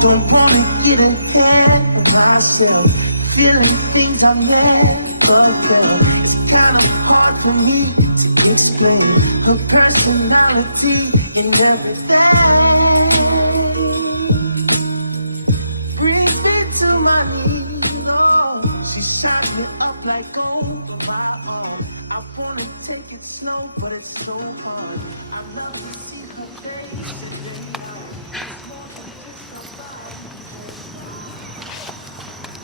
Don't wanna get ahead of myself, feeling things I never felt. It's kinda hard for me to explain your personality in everything. Brings me to my knees, Lord. She shot me up like gold on my arm. I wanna take it slow, but it's so hard. I love to see her face.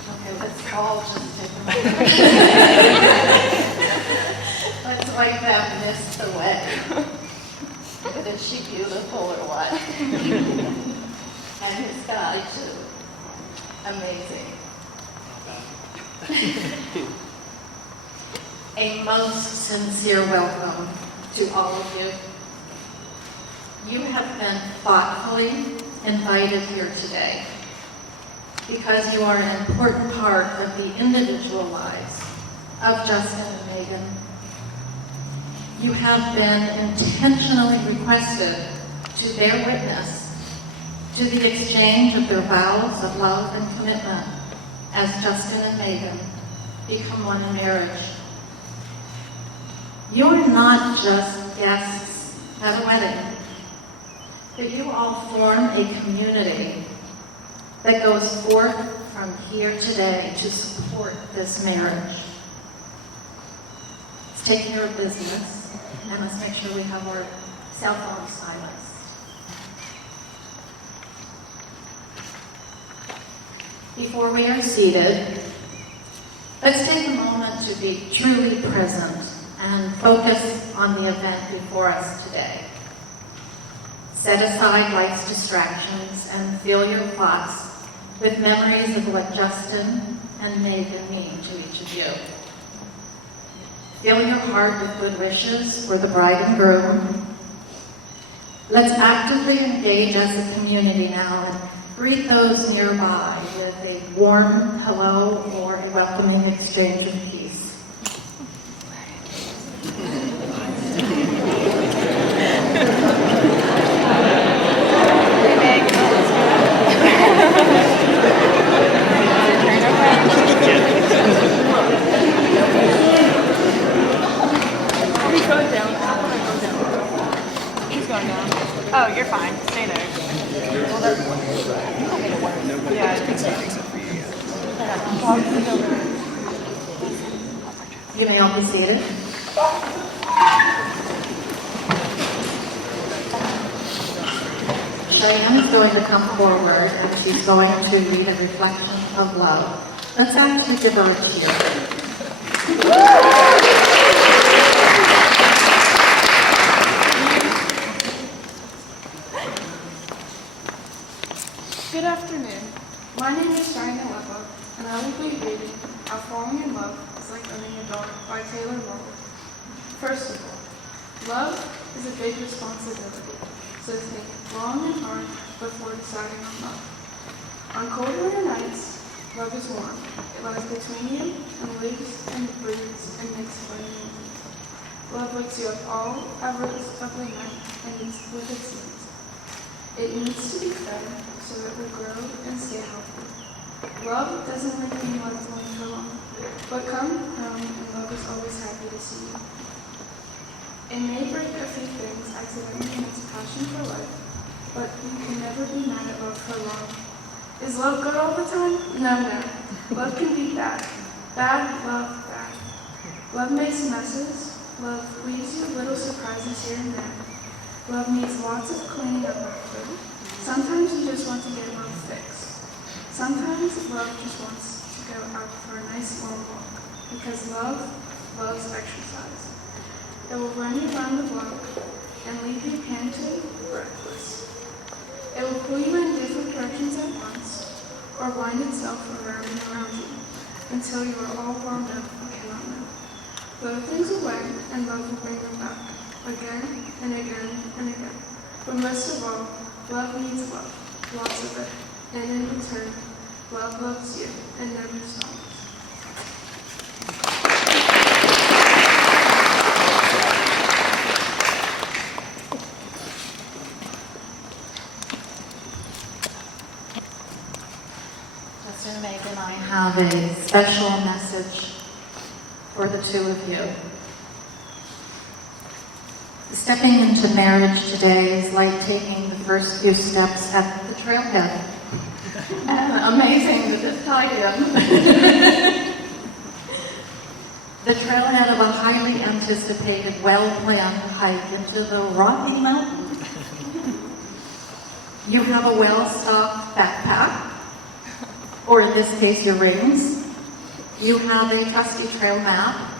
Okay, let's all just take a moment. Let's wipe that mist away. Is she beautiful or what? And his guy too. Amazing. A most sincere welcome to all of you. You have been thoughtfully invited here today because you are an important part of the individual lives of Justin and Meghan. You have been intentionally requested to bear witness to the exchange of their vows of love and commitment as Justin and Meghan become one in marriage. You're not just guests at a wedding, but you all form a community that goes forth from here today to support this marriage. Let's take care of business, and let's make sure we have our cell phones silenced. Before we are seated, let's take a moment to be truly present and focus on the event before us today. Set aside life's distractions and fill your thoughts with memories of what Justin and Meghan mean to each of you. Fill your heart with good wishes for the bride and groom. Let's actively engage as a community now and greet those nearby with a warm hello or a welcoming exchange of peace. Oh, you're fine. Stay there. Well, that's yeah, I think so. For you. You may all be seated. Cheyenne is going to come forward and she's going to read a reflection of love. Let's actually give her a cheer. Good afternoon. My name is Cheyenne Lebo, and I will be reading How Falling in Love is Like Owning a Dog by Taylor Roll. First of all, love is a big responsibility, so think long and hard before deciding on love. On cold winter nights, love is warm. It lies between you and lives and breathes and makes fun of you. Love wakes you up all hours of the night and it's with its needs. It needs to be fed so that we grow and stay healthy. Love doesn't like being left alone for long, but come home and love is always happy to see you. It may break a few things accidentally in its passion for life, but you can never be mad at love for long. Is love good all the time? No. Love can be bad. Bad love, bad. Love makes messes. Love leaves you little surprises here and there. Love needs lots of cleaning up after. Sometimes you just want to get love fixed. Sometimes love just wants to go out for a nice long walk because love loves exercise. It will run you around the block and leave you panting, breathless. It will pull you in different directions at once or wind itself around and around you until you are all wound up and cannot move. Throw things away and love will bring them back again and again and again. But most of all, love needs love, lots of it. And in return, love loves you and never stops. Justin and Megan, I have a special message for the two of you. Stepping into marriage today is like taking the first few steps at the trailhead. And amazing that this tied in. The trailhead of a highly anticipated, well-planned hike into the Rocky Mountain. You have a well-stocked backpack, or in this case, your rings. You have a trusty trail map,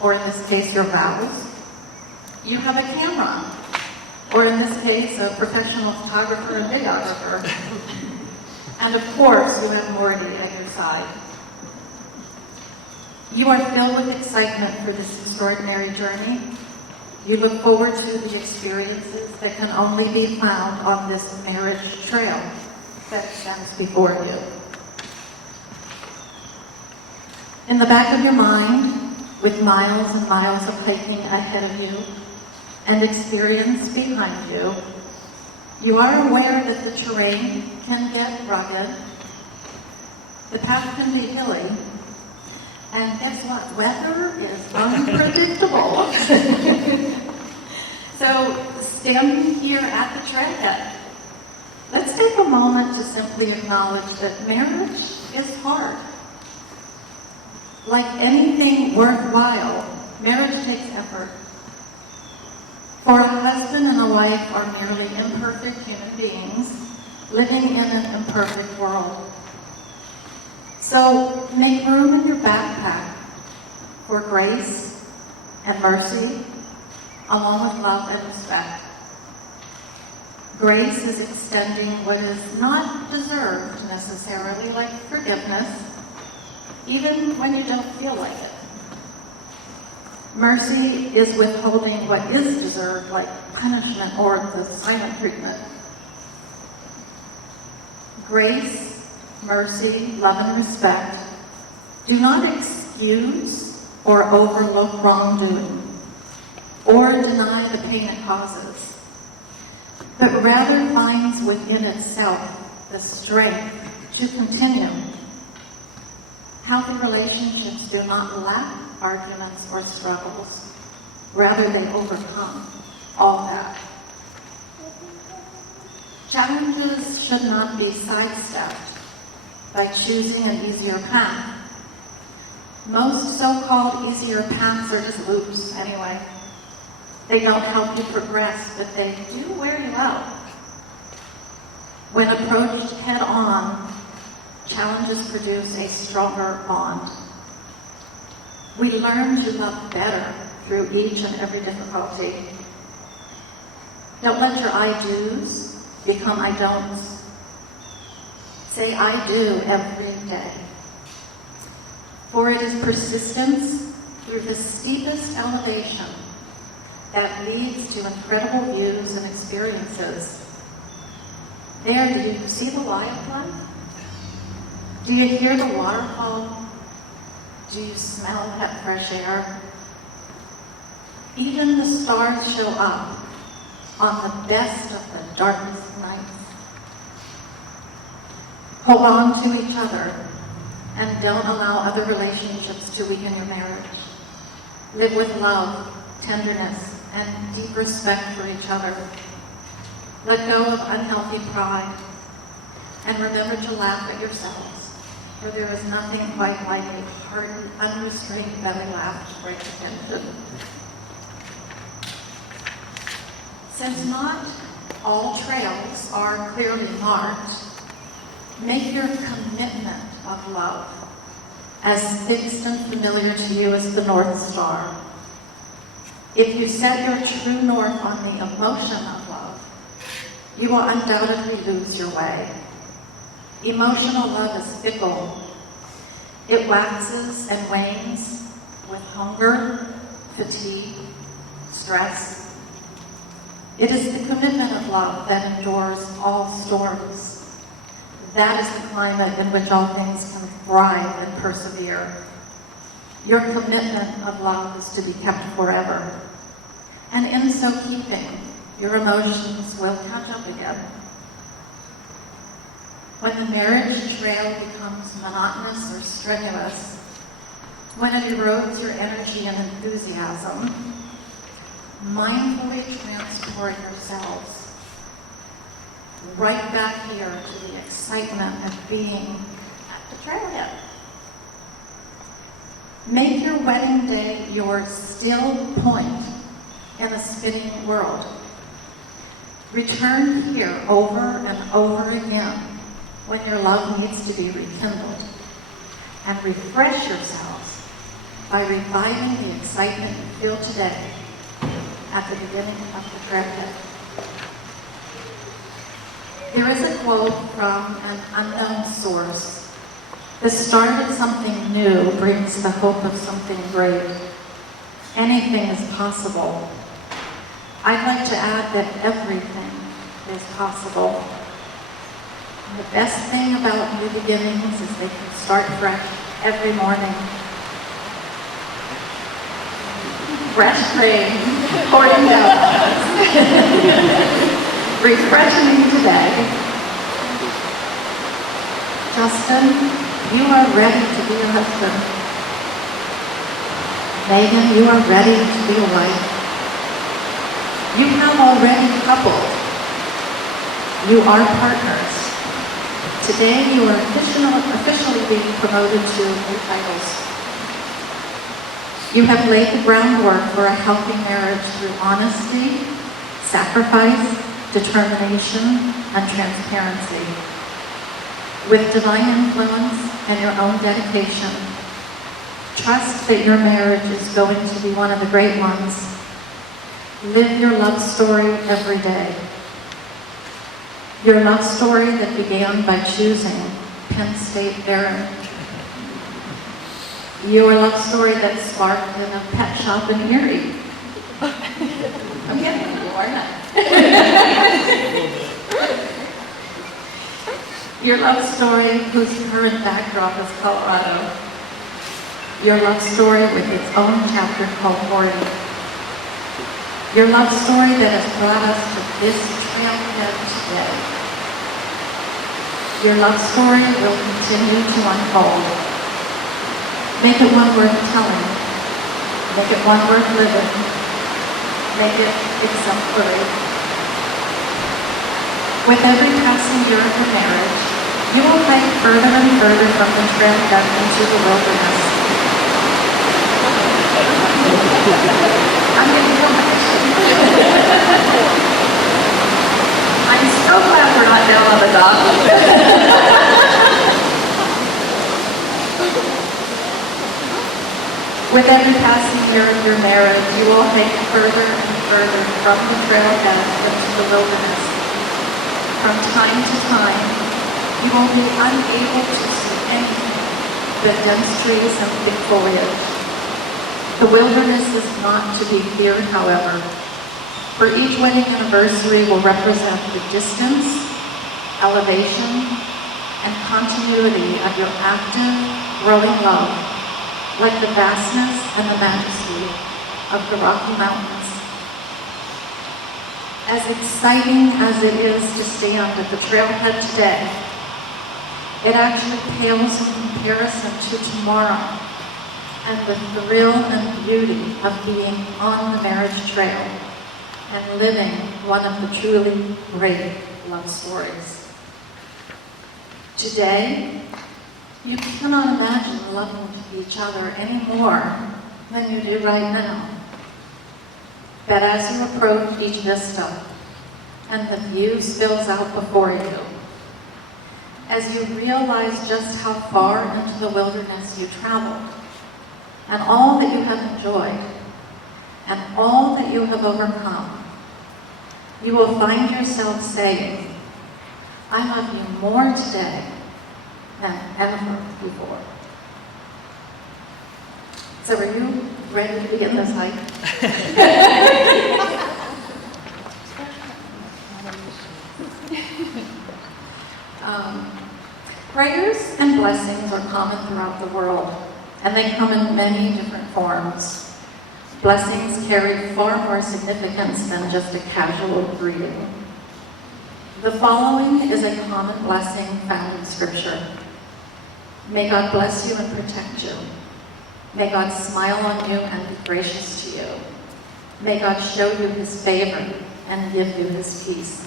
or in this case, your vows. You have a camera, or in this case, a professional photographer and videographer. And of course, you have Morty at your side. You are filled with excitement for this extraordinary journey. You look forward to the experiences that can only be found on this marriage trail that stands before you. In the back of your mind, with miles and miles of hiking ahead of you and experience behind you, you are aware that the terrain can get rugged, the path can be hilly, and guess what? Weather is unpredictable. So, standing here at the trailhead, let's take a moment to simply acknowledge that marriage is hard. Like anything worthwhile, marriage takes effort. For a husband and a wife are merely imperfect human beings living in an imperfect world. So make room in your backpack for grace and mercy, along with love and respect. Grace is extending what is not deserved necessarily, like forgiveness, even when you don't feel like it. Mercy is withholding what is deserved, like punishment or the silent treatment. Grace, mercy, love, and respect do not excuse or overlook wrongdoing or deny the pain it causes, but rather finds within itself the strength to continue. Healthy relationships do not lack arguments or struggles. Rather, they overcome all that. Challenges should not be sidestepped by choosing an easier path. Most so-called easier paths are just loops anyway. They don't help you progress, but they do wear you out. When approached head-on, challenges produce a stronger bond. We learn to love better through each and every difficulty. Don't let your I do's become I don'ts. Say I do every day. For it is persistence through the steepest elevation that leads to incredible views and experiences. There, do you see the wildlife? Do you hear the waterfall? Do you smell that fresh air? Even the stars show up on the best of the darkest nights. Hold on to each other and don't allow other relationships to weaken your marriage. Live with love, tenderness, and deep respect for each other. Let go of unhealthy pride and remember to laugh at yourselves, for there is nothing quite like a hearty, unrestrained belly laugh to break the tension. Since not all trails are clearly marked, make your commitment of love, as fixed and familiar to you as the North Star. If you set your true north on the emotion of love, you will undoubtedly lose your way. Emotional love is fickle. It waxes and wanes with hunger, fatigue, stress. It is the commitment of love that endures all storms. That is the climate in which all things can thrive and persevere. Your commitment of love is to be kept forever. And in so keeping, your emotions will catch up again. When the marriage trail becomes monotonous or strenuous, when it erodes your energy and enthusiasm, mindfully transport yourselves right back here to the excitement of being at the trailhead. Make your wedding day your still point in a spinning world. Return here over and over again when your love needs to be rekindled, and refresh yourselves by reviving the excitement you feel today at the beginning of the trailhead. There is a quote from an unknown source. The start of something new brings the hope of something great. Anything is possible. I'd like to add that everything is possible. And the best thing about new beginnings is they can start fresh every morning. Fresh rain pouring down on us. Refreshing today. Justin, you are ready to be a husband. Meghan, you are ready to be a wife. You have already coupled. You are partners. Today you are officially being promoted to new titles. You have laid the groundwork for a healthy marriage through honesty, sacrifice, determination, and transparency. With divine influence and your own dedication, trust that your marriage is going to be one of the great ones. Live your love story every day. Your love story that began by choosing Penn State Barron. Your love story that sparked in a pet shop in Erie. I'm kidding, you are not. Your love story whose current backdrop is Colorado. Your love story with its own chapter called Horton. Your love story that has brought us to this trailhead today. Your love story will continue to unfold. Make it one worth telling. Make it one worth living. Make it exemplary. With every passing year of your marriage, you will hike further and further from the trailhead into the wilderness. I'm getting so much. I'm so glad we're not down on the dock. With every passing year of your marriage, you will hike further and further from the trailhead into the wilderness. From time to time, you will be unable to see anything but dense trees and thick foliage. The wilderness is not to be feared, however, for each wedding anniversary will represent the distance, elevation, and continuity of your active, growing love, like the vastness and the majesty of the Rocky Mountains. As exciting as it is to stand at the trailhead today, it actually pales in comparison to tomorrow and the thrill and beauty of being on the marriage trail and living one of the truly great love stories. Today, you cannot imagine loving each other any more than you do right now. But as you approach each vista and the view spills out before you, as you realize just how far into the wilderness you traveled, and all that you have enjoyed, and all that you have overcome, you will find yourself saying, I love you more today than ever before. So are you ready to begin this hike? Prayers and blessings are common throughout the world, and they come in many different forms. Blessings carry far more significance than just a casual greeting. The following is a common blessing found in Scripture. May God bless you and protect you. May God smile on you and be gracious to you. May God show you his favor and give you his peace.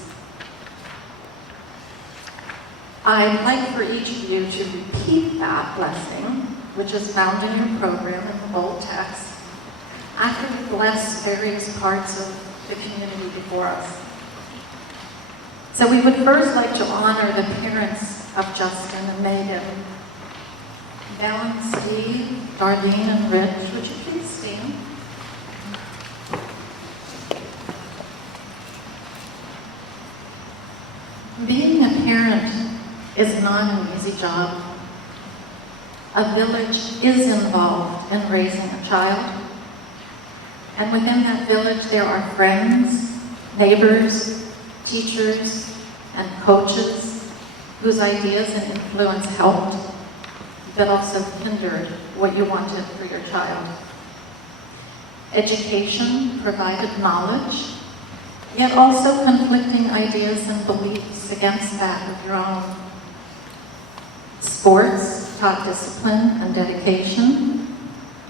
I'd like for each of you to repeat that blessing, which is found in your program in the bold text, after we bless various parts of the community before us. So we would first like to honor the parents of Justin and Meghan, Val, Steve, Darlene, and Rich. Would you please stand? Being a parent is not an easy job. A village is involved in raising a child. And within that village, there are friends, neighbors, teachers, and coaches whose ideas and influence helped, but also hindered what you wanted for your child. Education provided knowledge, yet also conflicting ideas and beliefs against that of your own. Sports taught discipline and dedication,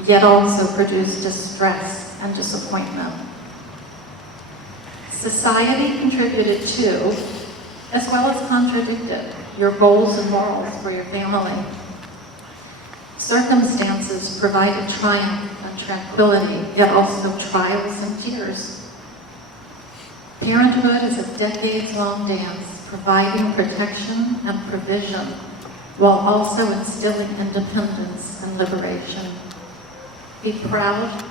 yet also produced distress and disappointment. Society contributed to, as well as contradicted, your goals and morals for your family. Circumstances provided triumph and tranquility, yet also trials and tears. Parenthood is a decades-long dance, providing protection and provision, while also instilling independence and liberation. Be proud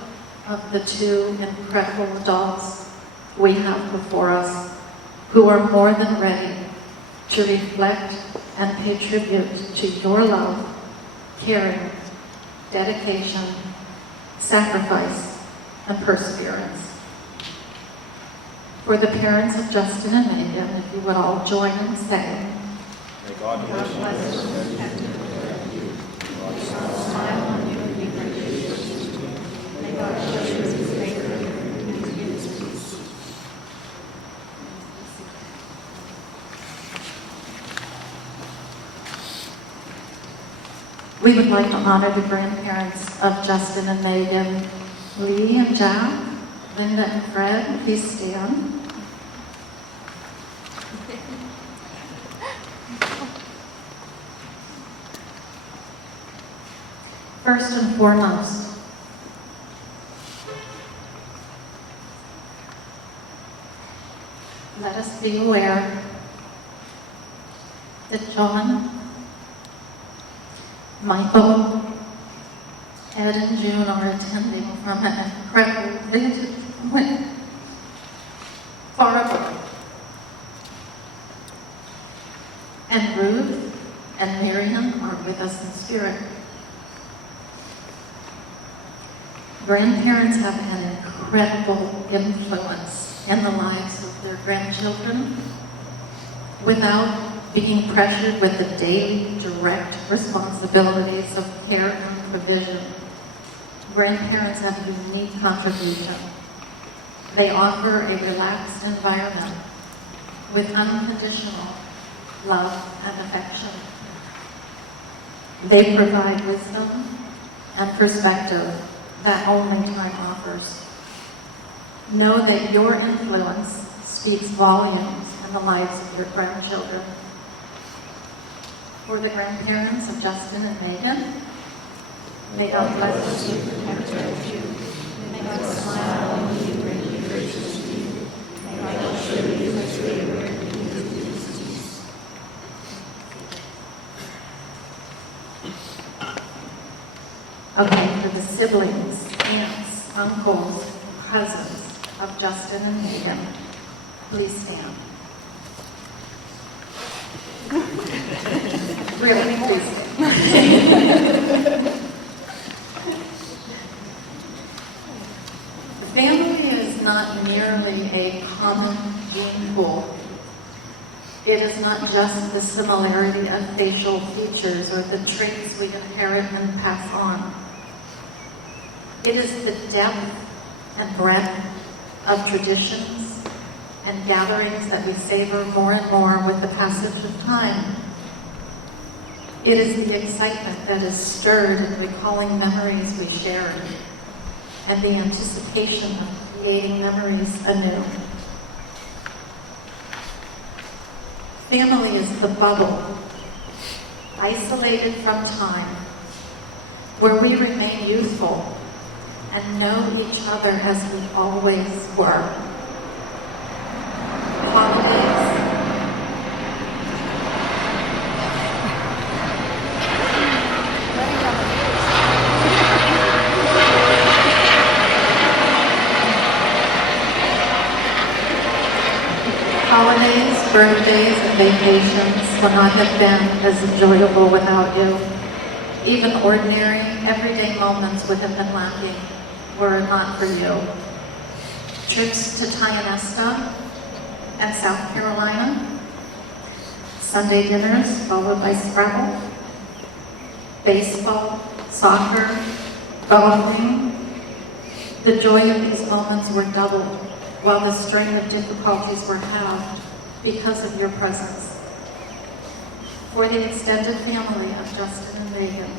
of the two incredible adults we have before us, who are more than ready to reflect and pay tribute to your love, caring, dedication, sacrifice, and perseverance. For the parents of Justin and Meghan, if you would all join in saying, May God bless you. smile on you and be gracious. May God show you his favor and give you his peace. We would like to honor the grandparents of Justin and Meghan, Lee and Jack, Linda and Fred. Please stand. First and foremost, let us be aware that John, Michael, Ed, and June are attending from an incredible vantage point far above. And Ruth and Miriam are with us in spirit. Grandparents have an incredible influence in the lives of their grandchildren without being pressured with the daily direct responsibilities of care and provision. Grandparents have a unique contribution. They offer a relaxed environment with unconditional love and affection. They provide wisdom and perspective that only time offers. Know that your influence speaks volumes in the lives of your grandchildren. For the grandparents of Justin and Meghan, may God bless you and protect you. May God smile on you and be gracious to you. May God show you his favor and give you his peace. Okay, for the siblings, aunts, uncles, cousins of Justin and Meghan, please stand. Really, please stand. Family is not merely a common gene pool. It is not just the similarity of facial features or the traits we inherit and pass on. It is the depth and breadth of traditions and gatherings that we savor more and more with the passage of time. It is the excitement that is stirred in recalling memories we shared and the anticipation of creating memories anew. Family is the bubble, isolated from time, where we remain youthful and know each other as we always were. Holidays, birthdays, and vacations will not have been as enjoyable without you. Even ordinary, everyday moments would have been lacking were it not for you. Trips to Tionesta and South Carolina, Sunday dinners followed by Scrabble, baseball, soccer, golfing. The joy of these moments were doubled, while the strain of difficulties were halved because of your presence. For the extended family of Justin and Meghan,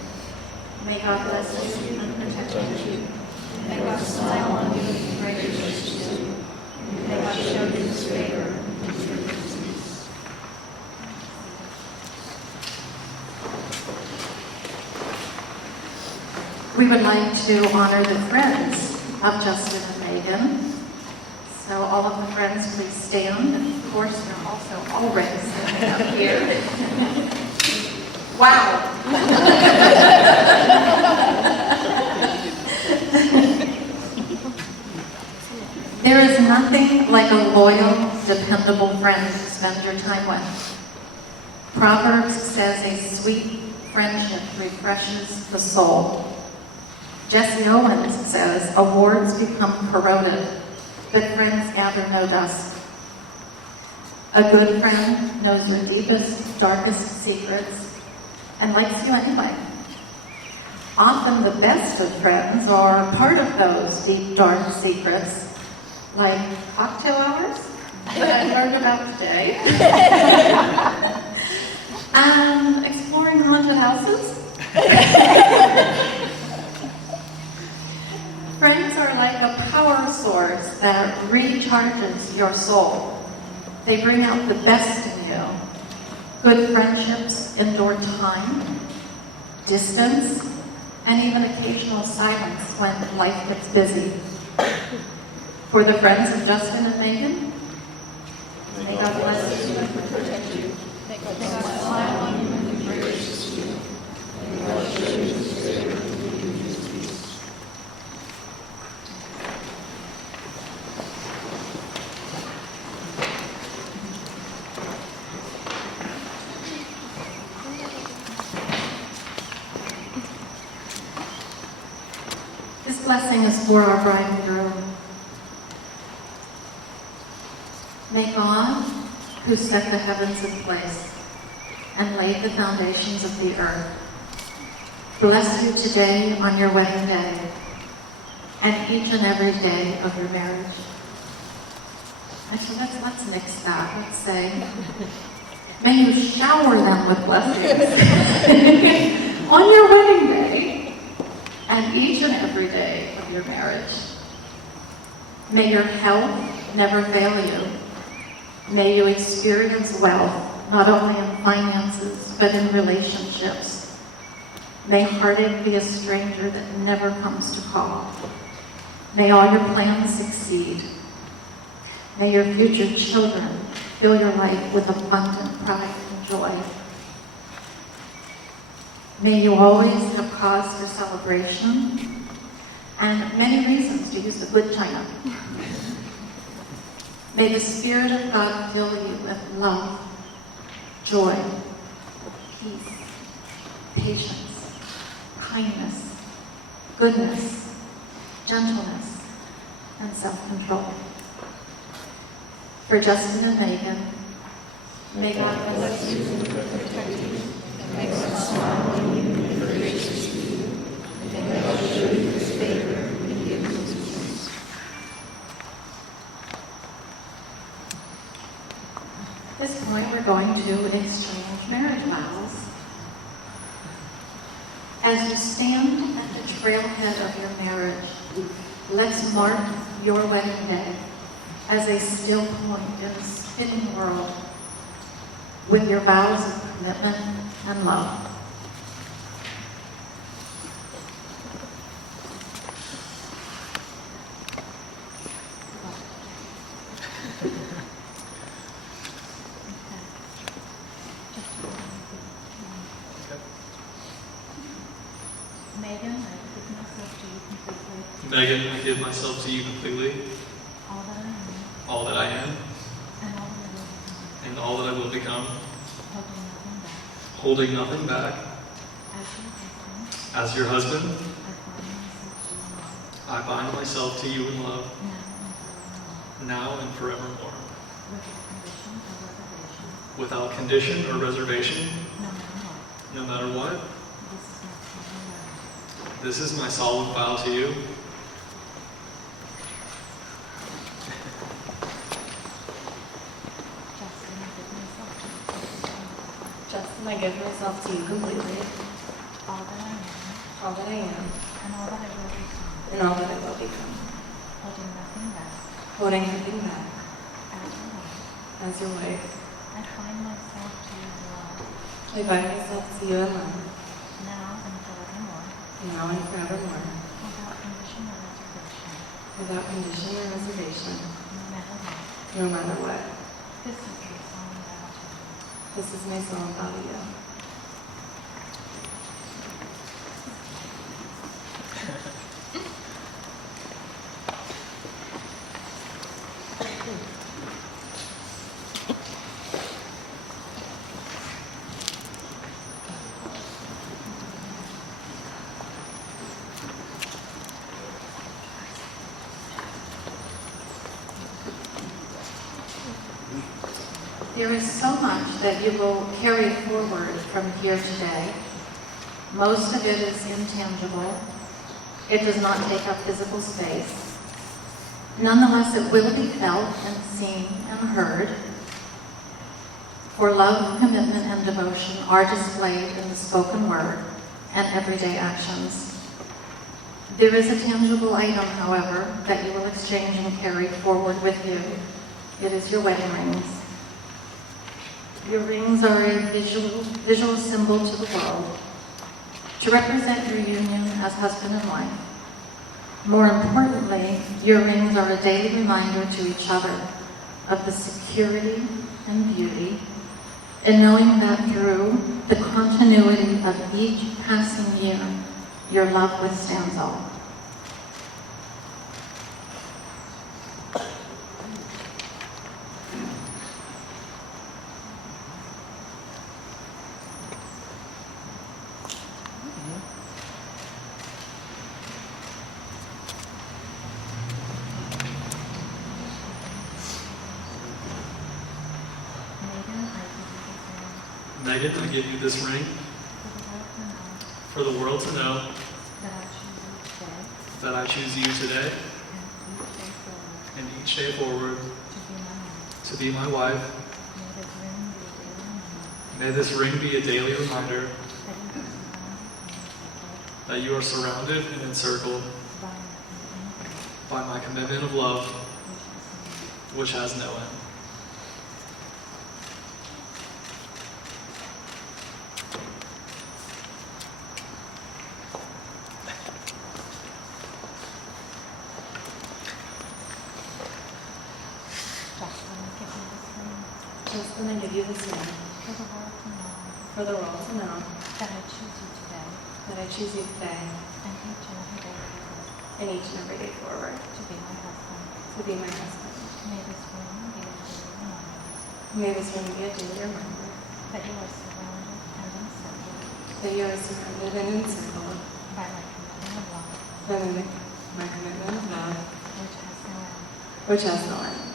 may God bless you and protect you. May God smile on you and gracious to you. May God show you his favor and give you peace. We would like to honor the friends of Justin and Meghan. So all of the friends, please stand. And of course, they're also already standing up here. Wow. There is nothing like a loyal, dependable friend to spend your time with. Proverbs says a sweet friendship refreshes the soul. Jesse Owens says awards become corroded, but friends gather no dust. A good friend knows your deepest, darkest secrets and likes you anyway. Often the best of friends are part of those deep, dark secrets, like cocktail hours that I learned about today, and exploring haunted houses. Friends are like a power source that recharges your soul. They bring out the best in you. Good friendships endure time, distance, and even occasional silence when life gets busy. For the friends of Justin and Meghan, may God bless you and protect you. May God smile on you and be gracious to you. May God show you his favor and give you his peace. This blessing is for our bride and groom. May God, who set the heavens in place and laid the foundations of the earth, bless you today on your wedding day and each and every day of your marriage. Actually, let's nix that. Let's say, may you shower them with blessings on your wedding day and each and every day of your marriage. May your health never fail you. May you experience wealth, not only in finances, but in relationships. May heartache be a stranger that never comes to call. May all your plans succeed. May your future children fill your life with abundant pride and joy. May you always have cause for celebration and many reasons to use the good china. May the Spirit of God fill you with love, joy, peace, patience, kindness, goodness, gentleness, and self-control. For Justin and Meghan, may God bless you, protect you, and make smile on you, and gracious to you, and may God show you his favor and give you his peace. At this point, we're going to exchange marriage vows. As you stand at the trailhead of your marriage, let's mark your wedding day as a still point in the spinning world with your vows of commitment and love. Meghan, I give myself to you completely. All that I am. And all that I will become. Holding nothing back. As your husband, I bind myself to you in love. Now and forevermore. Without condition or reservation. No matter what. This is my solemn vow to you. Justin, I give myself to you completely. All that I am, All that I am, and all that I will become, and all that I will become. holding nothing back. Holding nothing back. As your wife, As your wife, I find myself to you in love, I bind myself to you in love. now and forevermore, Now and forevermore. without condition or reservation, Without condition or reservation. no matter what. No matter what. This is your solemn vow to you. This is my solemn vow to you. There is so much that you will carry forward from here today. Most of it is intangible. It does not take up physical space. Nonetheless, it will be felt and seen and heard. For love, commitment, and devotion are displayed in the spoken word and everyday actions. There is a tangible item, however, that you will exchange and carry forward with you. It is your wedding rings. Your rings are a visual symbol to the world to represent your union as husband and wife. More importantly, your rings are a daily reminder to each other of the security and beauty in knowing that through the continuity of each passing year, your love withstands all. Meghan, I give you this ring, Meghan, I give you this ring for the world to know for the world to know that I choose you today, that I choose you today and each day forward, and each day forward to be my wife. to be my wife. May this ring be a daily reminder That you are surrounded and encircled that you are surrounded and encircled by my commitment of love, which has which has no end. no end. Justin, I give you this ring Justin, I give you this ring for the world to know for the world to know that I choose you today that I choose you today and each and every day forward and each and every day forward to be my husband. to be my husband. May this ring be a daily reminder May this ring be a daily reminder that you are surrounded and encircled that you are surrounded and encircled by my commitment of love, by my commitment of love, which has no end. which has no end.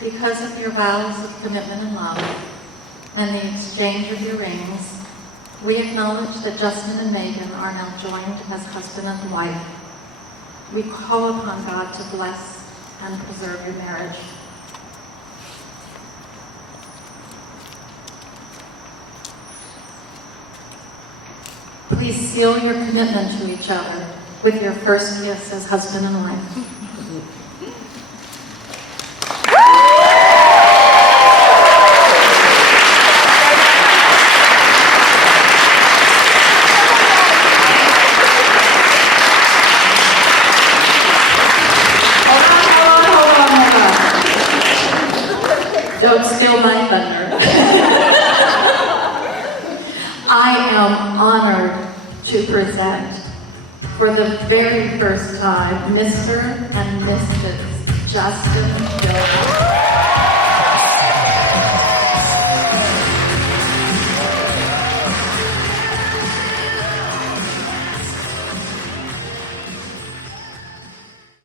Because of your vows of commitment and love and the exchange of your rings, we acknowledge that Justin and Meghan are now joined as husband and wife. We call upon God to bless and preserve your marriage. Please seal your commitment to each other with your first kiss as husband and wife. Don't steal my thunder. I am honored to present, for the very first time, Mr. and Mrs. Justin Dilla.